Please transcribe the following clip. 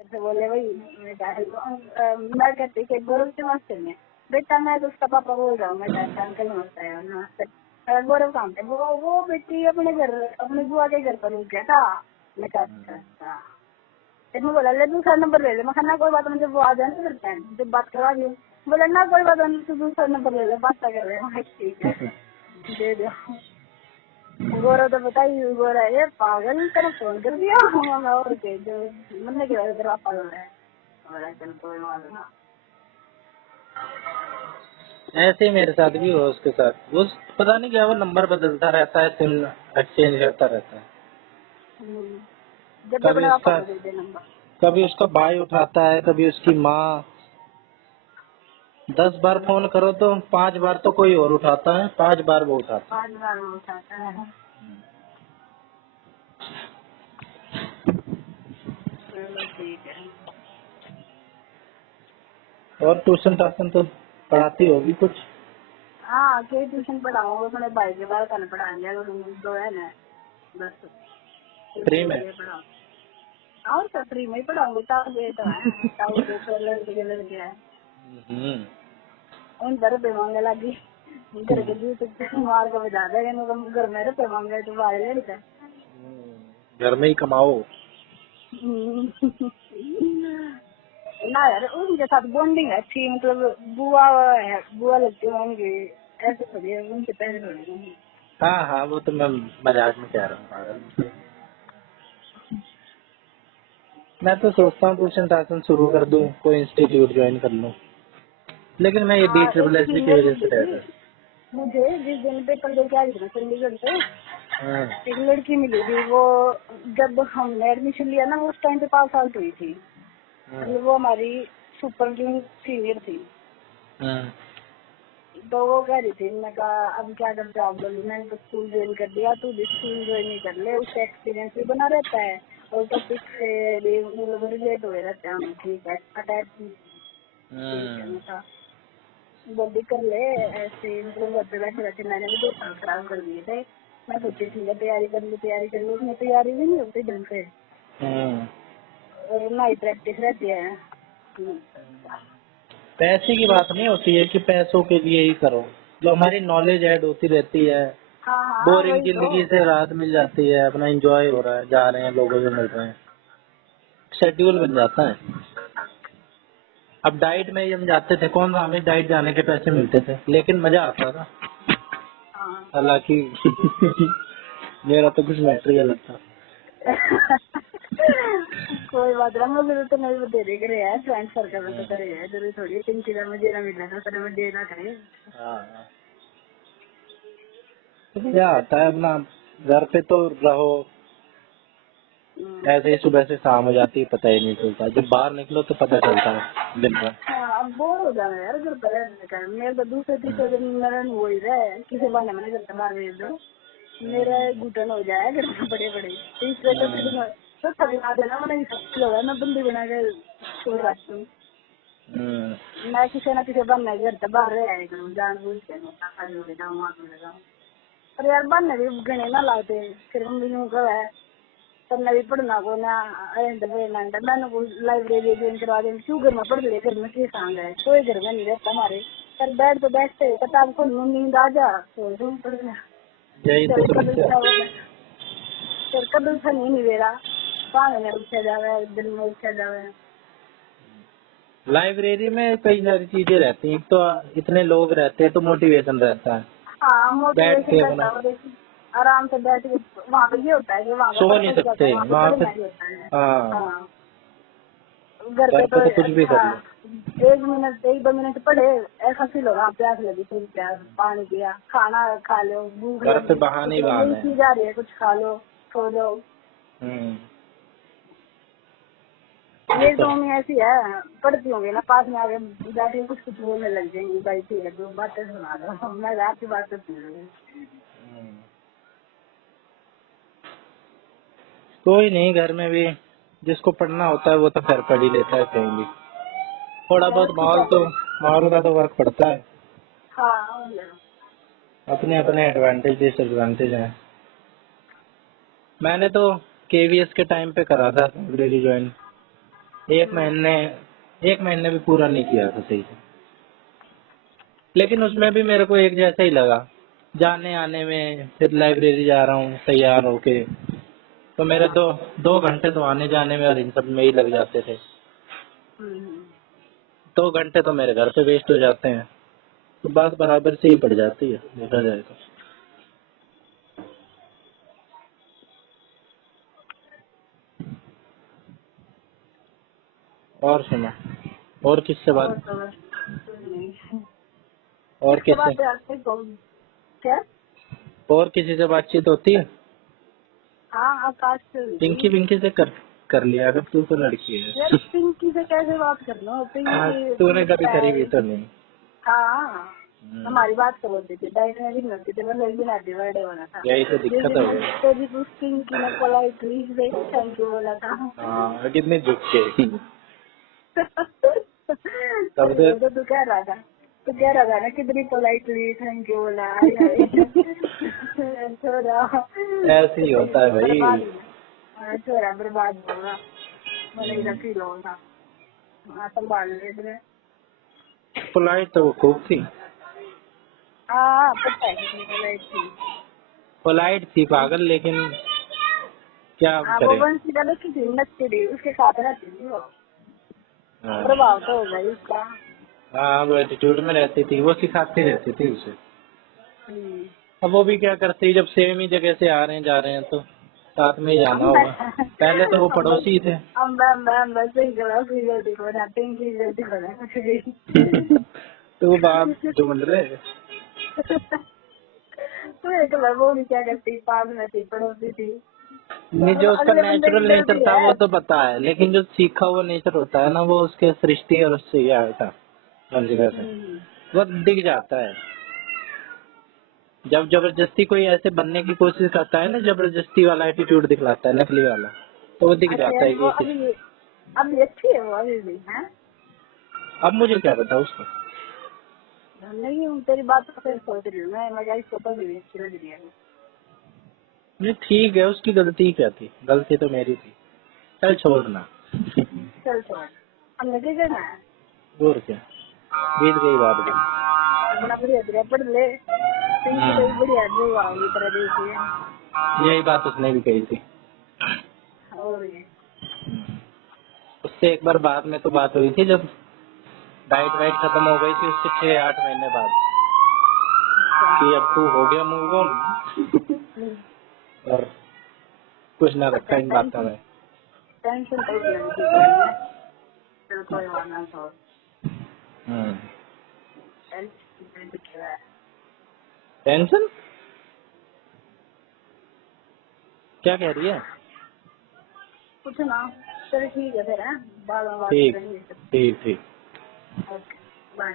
से बोले भाई मैं कहती कि गौरव से मास्टर में बेटा मैं तो उसका पापा बोल रहा हूँ। मैं कहता अंकल नमस्ते है नमस्ते। गौरव काम थे वो बेटी अपने घर अपने बुआ के घर पर रुक गया था। मैं कहता अच्छा फिर मैं बोला ले दूसरा नंबर ले ले। मैं कहना कोई बात नहीं जब वो आ जाए ना करते हैं जब बात करवा दी। बोला ना कोई बात नहीं तू दूसरा नंबर ले ले बात कर रहे हैं। ठीक है दे दो। गौरव तो बताइए गौरव ये पागल तेरा फोन कर दिया और कह दो मैंने क्या तेरा पागल है। चल कोई बात नहीं। ऐसे ही मेरे साथ भी हुआ उसके साथ। वो पता नहीं क्या वो नंबर बदलता रहता है, सिम एक्सचेंज करता रहता है। जब कभी अपने पापा उसका को दे दे नंबर। कभी उसका भाई उठाता है, कभी उसकी माँ। 10 बार फोन करो तो 5 बार तो कोई और उठाता है, 5 बार वो उठाता 5 बार वो उठाता है। चलो ठीक है। है। और ट्यूशन टाशन तो पढ़ाती होगी कुछ? हाँ के ट्यूशन पढ़ाऊंगा अपने भाई के बाहर करने पढ़ाएंगे दो है ना बस फ्री में? और सब फ्री में ही पढ़ाऊंगी। ताऊ ये तो है ताऊ के तो लड़के है उन पर रुपये मांगे लगी घर के जूते मार के बजा देगा। घर में रुपये मांगे तो बाहर ले लेते घर में ही कमाओ। ना यार उनके साथ बॉन्डिंग है अच्छी। मतलब बुआ है बुआ लगती है उनकी ऐसे थोड़ी है उनसे पहले थोड़ी। हाँ हाँ, वो तो मैं मजाक में कह रहा हूँ पागल। मैं तो सोचता हूँ ट्यूशन टाशन शुरू कर दूँ, कोई इंस्टीट्यूट ज्वाइन कर लूँ, लेकिन मैं ये हाँ एक BSSB की सीनियर वजह से मिली रह थी रहा मुझे जिस दिन पेपर लेके आई थी ना चंडीगढ़ से। हूँ। एक लड़की मिली थी वो जब हमने एडमिशन लिया ना उस टाइम पे 5 साल की हुई थी। मतलब वो हमारी सुपर सीनियर थी। तो वो कह रही थी मैं कहा अब क्या करते आप बोली मैंने तो स्कूल ज्वाइन कर दिया तू भी स्कूल ज्वाइन ही कर ले उससे एक्सपीरियंस भी बना रहता है और टॉपिक से भी मतलब रिलेट हुए रहते हैं। ठीक है अटैच ठीक है मैं कहा जल्दी कर ले ऐसे मतलब घर पे बैठे बैठे मैंने भी 2 साल खराब कर दिए थे। मैं सोची ठीक है तैयारी कर लूँ उसमें तैयारी भी नहीं होती ढंग से और ना ही प्रैक्टिस रहती है। पैसे की बात नहीं होती है कि पैसों के लिए ही करो, जो हमारी नॉलेज ऐड होती रहती है। हाँ हाँ बोरिंग वही तो। जिंदगी से राहत मिल जाती है, अपना एंजॉय हो रहा है, जा रहे हैं लोगों से मिल रहे हैं, शेड्यूल बन जाता है। अब डाइट में ही हम जाते थे, कौन सा हमें डाइट जाने के पैसे मिलते थे, लेकिन मजा आता था। हाँ हालांकि मेरा तो कुछ मैटर ही अलग था। कोई बात नहीं मुझे तो नहीं बतेरे करे है फ्रेंड सर्कल में तो करे है जरूरी थोड़ी 3 मुझे ना मिलना था तेरे में देना करे। हाँ, तो क्या आता है अपना घर पे तो रहो, ऐसे ही सुबह से शाम हो जाती है, पता ही नहीं चलता। जब बाहर निकलो तो पता चलता है दिन भर। हाँ अब बोर हो जाना यार घर पर रहने का। मेरे तो दूसरे तीसरे दिन मेरा वो ही रहे किसी बहाने मैंने घर बाहर भेज दो मेरा घुटन हो जाए घर में बड़े बड़े तीसरे चौथे दिन तो थक ना देना मैंने लगा मैं बंदी बना कर छोड़ रखती हूँ। मैं किसी न किसी बहाने घर से बाहर रह आया करूँ जानबूझ के पर यार बहाने भी गणे ना लाते फिर मम्मी ने कहा है करना भी पढ़ना को ना मैंने को लाइब्रेरी ज्वाइन करवा दें क्यों घर में पढ़ ले घर में किस आंग है कोई घर में नहीं रहता हमारे पर बैठ तो बैठते किताब को नींद आ जा तो रूम पढ़ गया यही तो समस्या। फिर कभी से नहीं मेरा पानी में उठा जावे दिन में उठा जावे। लाइब्रेरी में कई सारी चीजें रहती हैं, तो इतने लोग रहते हैं तो मोटिवेशन रहता है, हाँ बैठ मोटिवेशन के रहता अपना है आराम से बैठ के। वहाँ पे ये होता है कि वहाँ पे सो नहीं पढ़ने जाता है सकते वहाँ पे वहाँ पे। पढ़ना ही होता है। हाँ, हाँ घर पे तो तो कुछ भी कर अच्छा लो। 1 मिनट 2 मिनट पढ़े ऐसा फील होगा प्यास लगी फिर प्यास पानी पिया खाना खा लो भूख घर पे लगी बहाने ही मतलब बहाने यही हैं। चीज आ रही है कुछ खा लो सो जाओ। ये तो तो मम्मी ऐसी है पढ़ती होंगी ना पास में आगे जाके कुछ कुछ बोलने लग जाएंगी भाई ठीक है तो बातें सुना दो मैं आपकी बातें सुन लूंगी। कोई नहीं, घर में भी जिसको पढ़ना होता है वो तो खैर पढ़ ही लेता है कहीं भी। थोड़ा यार बहुत अच्छी बात है। माहौल का तो फर्क पड़ता है। हाँ अपने अपने एडवांटेज डिसएडवांटेज हैं। मैंने तो KVS के टाइम पे करा था लाइब्रेरी ज्वाइन। एक महीने भी पूरा नहीं किया था सही से, लेकिन उसमें भी मेरे को एक जैसा ही लगा जाने आने में। फिर लाइब्रेरी जा रहा हूँ तैयार होके, तो मेरे 2 घंटे तो आने जाने में और इन सब में ही लग जाते थे। हम्म। 2 घंटे तो मेरे घर पे वेस्ट हो जाते हैं, तो बात बराबर से ही पड़ जाती है देखा जाए तो। और सुना, और किससे और बात, तो बस कुछ नहीं। और किससे किससे, बात है आपसे क्या? और किसी से बातचीत होती है? हाँ, आकाश से हुई पिंकी थी। पिंकी से कर लिया, अगर तू तो लड़की यार है। पिंकी से कैसे बात कर लो, हाँ, पिंकी तूने तुझे कभी पता करी है। भी तो नहीं। हाँ, हम्म, हमारी बात कर होती थी, डाइट में भी नहीं होती थी, मतलब एक दिन आती बर्थडे होना था। यही तो जिस दिक्कत दिन हो मैं गई। तेरी उस पिंकी ने पोलाइटली से थैंक यू बोला था। हाँ, कितनी झुक के। तब से वो तो तू कह रहा था, तू कह रहा था ना कितनी पोलाइटली थैंक यू बोला। यार छोरा ऐसे ही होता है बर्बाद भाई। हुआ, छोरा बर्बाद होगा, मैंने इधर फील होगा। हाँ, संभाल ले इधर। पोलाइट तो वो खूब थी, हाँ, पता है कितनी पोलाइट थी। पोलाइट थी पागल, लेकिन क्या हाँ, वो करे। वंशी का लड़की थी, नच्ची थी, उसके साथ रहती थी वो। हाँ, प्रभाव तो होगा ही उसका। हाँ, वो एटीट्यूड में रहती थी, वो सिखाती रहती थी उसे। हम्म। अब वो भी क्या करती, जब सेम ही जगह से आ रहे हैं जा रहे हैं तो साथ में ही जाना हम होगा। पहले तो वो हम बस पड़ोसी ही थे। हम बस सही करा, उसकी गलती को बनाते हैं, इनकी गलती बना कुछ भी। तो वो बात ढूंढ रहे। तो एक बार वो भी क्या करती, पास में थी, पड़ोसी थी। नहीं, जो उसका अगले बंदे की नेचुरल नेचर गलती था है। वो तो पता है, लेकिन जो सीखा हुआ नेचर होता है ना, वो उसके सृष्टि और उससे ही आया था हर जगह से, हम्म। वो दिख जाता है। जब जबरदस्ती कोई ऐसे बनने की कोशिश करता है ना, जबरदस्ती वाला एटीट्यूड दिखलाता है, नकली वाला, तो वो दिख अच्छा जाता यार, है वो कि किस। अभी अच्छी है वो, अभी भी है। अब मुझे क्या पता उसको। नहीं, तेरी बात तो फिर सोच रही हूँ मैं क्या, इसको तो भी अच्छी लग रही है। नहीं ठीक है, उसकी गलती क्या थी, गलती तो मेरी थी। चल छोड़ना। चल छोड़, हमने क्या करना है। और क्या, बीत गई बात भी। अपना बढ़िया तरह पढ़ ले, पिंकी तो बढ़िया जुआ की तरह देखी है। यही बात उसने भी कही थी। और ये उससे एक बार बाद में तो बात हुई थी, जब डाइट वाइट खत्म हो गई थी उससे 6-8 महीने बाद, अच्छा। कि अब तू हो गया मूव ऑन, और कुछ ना रखा इन बातों टेंशन में। टेंशन तो उस लड़की को ही है। चल कोई बात ना, छोड़। हम्म, टेंशन तो क्या है। टेंशन क्या कह रही है? कुछ ना, चल ठीक है फिर, है बाद में बात ठीक करेंगे। ठीक ठीक। Okay, bye.